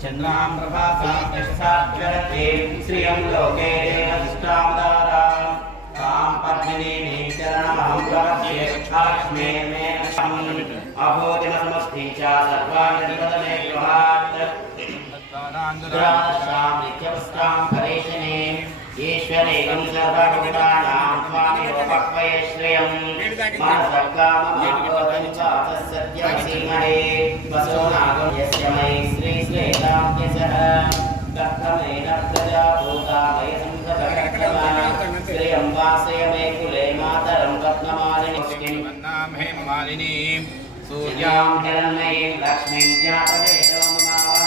చంద్రాం ప్రభాసాజ్వరతే శ్రియం లోకే దేవశిష్టామదారాం తాం చరణమహం లక్ష్మే మే అభోజన సమస్తి చ సర్వాణి గృహాత్ పరేషణే ఈశ్వరేకం पक्वये श्रियं मानसकामसत्यमसीमहे वसो नागं यस्य मयि श्री श्रेताभ्यसः दत्तमेन प्रजाभूता मयि सम्प्रदक्रमा श्रियं वासय मे कुले मातरं पद्ममालिनी। वन्दामहे मालिनीं। सूर्यां हिरण्मयीं लक्ष्मीं ज्ञापने ममावः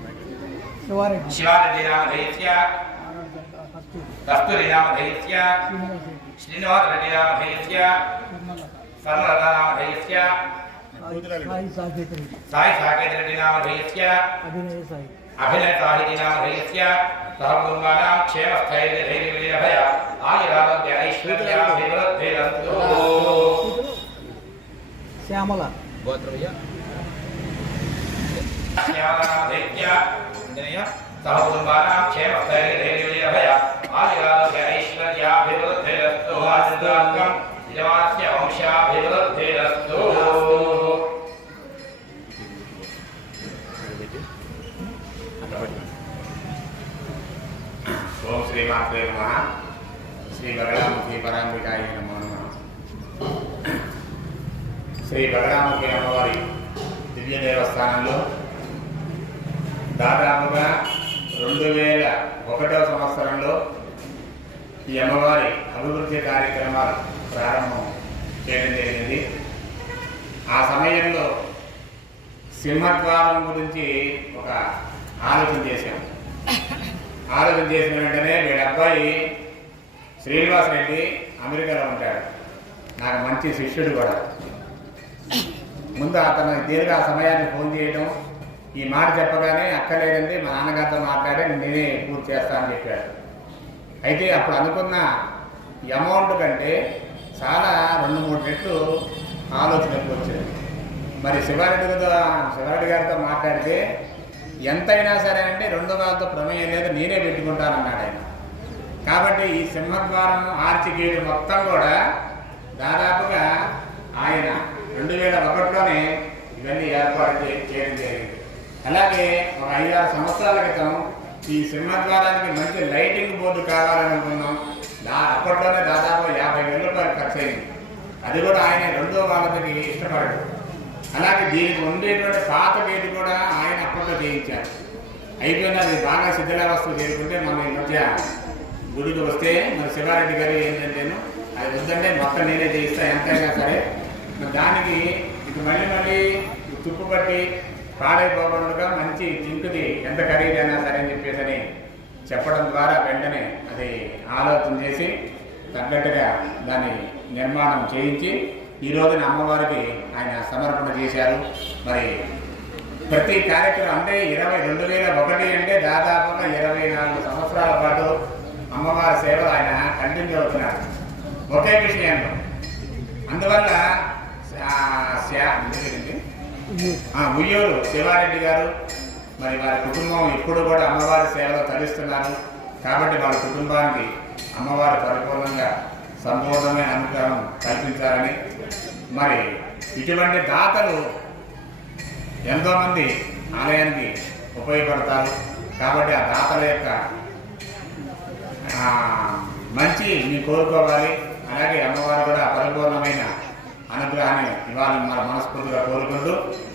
నామధేయస్య కస్తూరి నామధేయస్య శ్రీనివాస రెడ్డి నామధేయస్య సర్వరత్న నామధేయస్య సాయి సాకేత్ రెడ్డి నామధేయస్య అభినయ సాహితీ నామధేయస్య సహ కుటుంబానాం క్షేమ స్థైర్య ధైర్య విజయ ఆయురారోగ్య ఐశ్వర్యాభివృద్ధిరస్తు శ్యామల. అంజనేయ సహ కుటుంబానాం క్షేమ స్థైర్య ధైర్య విజయ ఆయురారోగ్య ఐశ్వర్యాభివృద్ధిరస్తు ఆశీర్వాదం యజమానస్య వంశాభివృద్ధిరస్తు ఓం శ్రీ మాత్రే నమ శ్రీ బగడాముఖి పరాంబికాయ నమో నమ శ్రీ బగడాముఖి అమ్మవారి దివ్య దేవస్థానంలో దాదాపుగా రెండు వేల ఒకటో సంవత్సరంలో ఈ అమ్మవారి అభివృద్ధి కార్యక్రమాలు ప్రారంభం చేయడం జరిగింది. ఆ సమయంలో సింహద్వారం గురించి ఒక ఆలోచన చేశాం. ఆలోచన చేసిన వెంటనే వీడి అబ్బాయి శ్రీనివాస్ రెడ్డి అమెరికాలో ఉంటాడు. నాకు మంచి శిష్యుడు కూడా. ముందు అతను దీనిగా ఆ సమయాన్ని ఫోన్ చేయడం ఈ మాట చెప్పగానే అక్కలేదండి మా నాన్నగారితో మాట్లాడి నేనే పూర్తి చేస్తానని చెప్పాడు. అయితే అప్పుడు అనుకున్న అమౌంట్ కంటే చాలా రెండు మూడు రెట్లు ఆలోచనకు వచ్చింది మరి శివారెడ్డితో శివారెడ్డి గారితో మాట్లాడితే ఎంతైనా సరే అంటే రెండో వాళ్ళతో ప్రమేయం లేదు నేనే పెట్టుకుంటానన్నాడు ఆయన. కాబట్టి ఈ సింహద్వారం ఆర్చిగేడు మొత్తం కూడా దాదాపుగా ఆయన రెండు వేల ఒకటిలోనే ఇవన్నీ ఏర్పాటు చే- చేయడం జరిగింది అలాగే ఒక ఐదారు సంవత్సరాల క్రితం ఈ సింహద్వారానికి మంచి లైటింగ్ బోర్డు కావాలనుకున్నాం. దా అప్పట్లోనే దాదాపు యాభై వేల రూపాయలు ఖర్చు అయింది అది కూడా ఆయన రెండో వాళ్ళకి ఇష్టపడడు. అలాగే దీనికి ఉండేటువంటి పాత గేటు కూడా ఆయన అప్పట్లో చేయించారు. అయిపోయిన అది బాగా శిథిలావస్థ చేరుకుంటే మన ఈ మధ్య గుడికి వస్తే మరి శివారెడ్డి గారు ఏంటంటేను అది వద్దంటే మొత్తం నేనే చేయిస్తా ఎంతైనా సరే. దానికి ఇక మళ్ళీ మళ్ళీ తుప్పుపట్టి పాడైపోకుండా మంచి జింకుది ఎంత ఖరీదైనా సరే అని చెప్పేసి అని చెప్పడం ద్వారా వెంటనే అది ఆలోచన చేసి తగ్గట్టుగా దాన్ని నిర్మాణం చేయించి ఈ రోజున అమ్మవారికి ఆయన సమర్పణ చేశారు. మరి ప్రతి కార్యక్రమం అంటే ఇరవై రెండు వేల ఒకటి అంటే దాదాపుగా ఇరవై నాలుగు సంవత్సరాల పాటు అమ్మవారి సేవలు ఆయన కంటిన్యూ అవుతున్నారు. ఒకే విషయంలో. అందువల్ల ఆ, ఉయ్యూరు శివారెడ్డి గారు మరి వారి కుటుంబం ఇప్పుడు కూడా అమ్మవారి సేవలో తరిస్తున్నారు. కాబట్టి వాళ్ళ కుటుంబానికి అమ్మవారి పరిపూర్ణంగా సంపూర్ణమైన అనుగ్రహం కల్పించాలని. మరి ఇటువంటి దాతలు ఎంతోమంది ఆలయానికి ఉపయోగపడతారు. కాబట్టి ఆ దాతల యొక్క మంచి మీ కోరుకోవాలి. అలాగే అమ్మవారు కూడా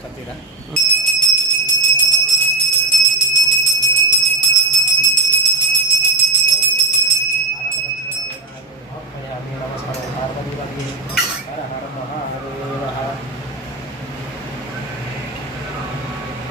cantidad.